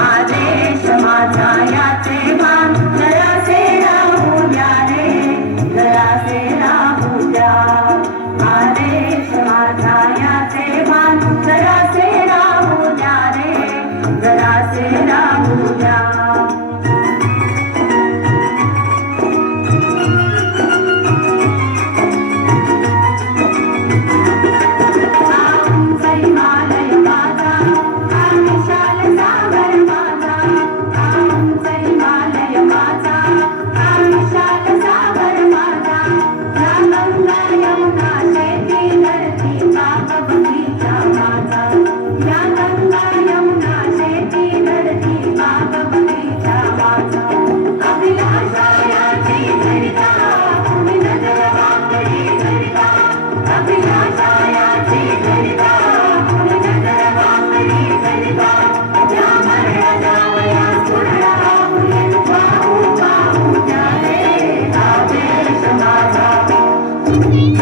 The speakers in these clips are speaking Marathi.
आदेश माझा याचे भान जरासे राहू द्या रे, जरासे राहू द्या. आदेश माझा याचे भान जरासे राहू द्या रे, जरासे राहू द्या.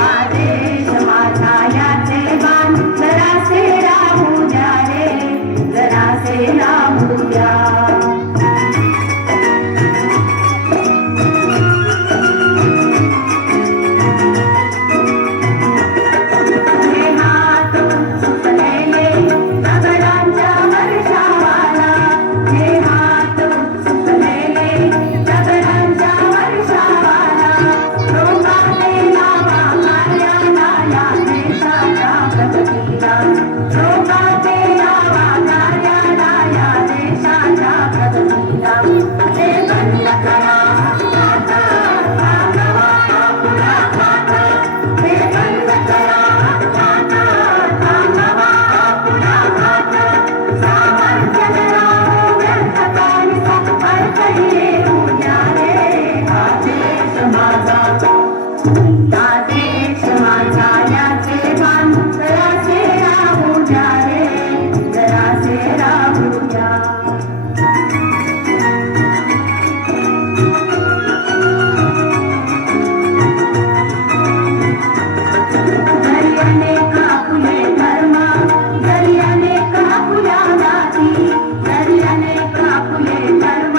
आदेश माझा याचे भान जरासे राहू द्या रे, जरासे राहू द्या. हे हात सुटलेले दगडांच्या वर्षावाला, हे हात सुटलेले दगडांच्या वर्षावाला. रोगाने लावा कार्याला या देशाच्या प्रगतीला, रोगाने लावा कार्याला या देशाच्या प्रगतीला. हे बंद करा आता थांबवा पुन्हा खाता, हे बंद करा आता थांबवा पुन्हा खाता. सामर्थ्य जरा व्यर्थकानी अडथळे येऊ द्या रे. आदेश माझा, आदेश माझा याचे भान जरासे राहू द्या रे, जरासे राहू द्या. घरी अनेक आपुले धर्म, घरी अनेक आपुल्या जाती, घरी अनेक आपुले धर्म,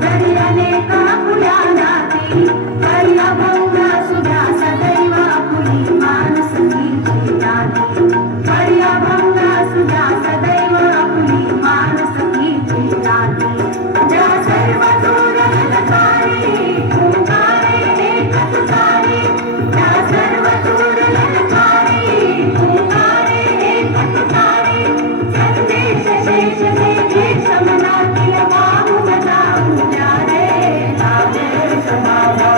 घरी अनेक आपुल्या जाती. घरी अभंग सुद्धा सदैव आपुली माणुसकीची जाती, घरी अभंग सुद्धा सदैव आपुली माणुसकीची जाती. ज्या सर्व दूर ललकारी पुकारे एक तुकारी, त्या सर्व दूर ललकारी पुकारे एक तुकारी. संदेश शेष ते देश मनातील वाहून जाऊ द्या रे. आदेश माझा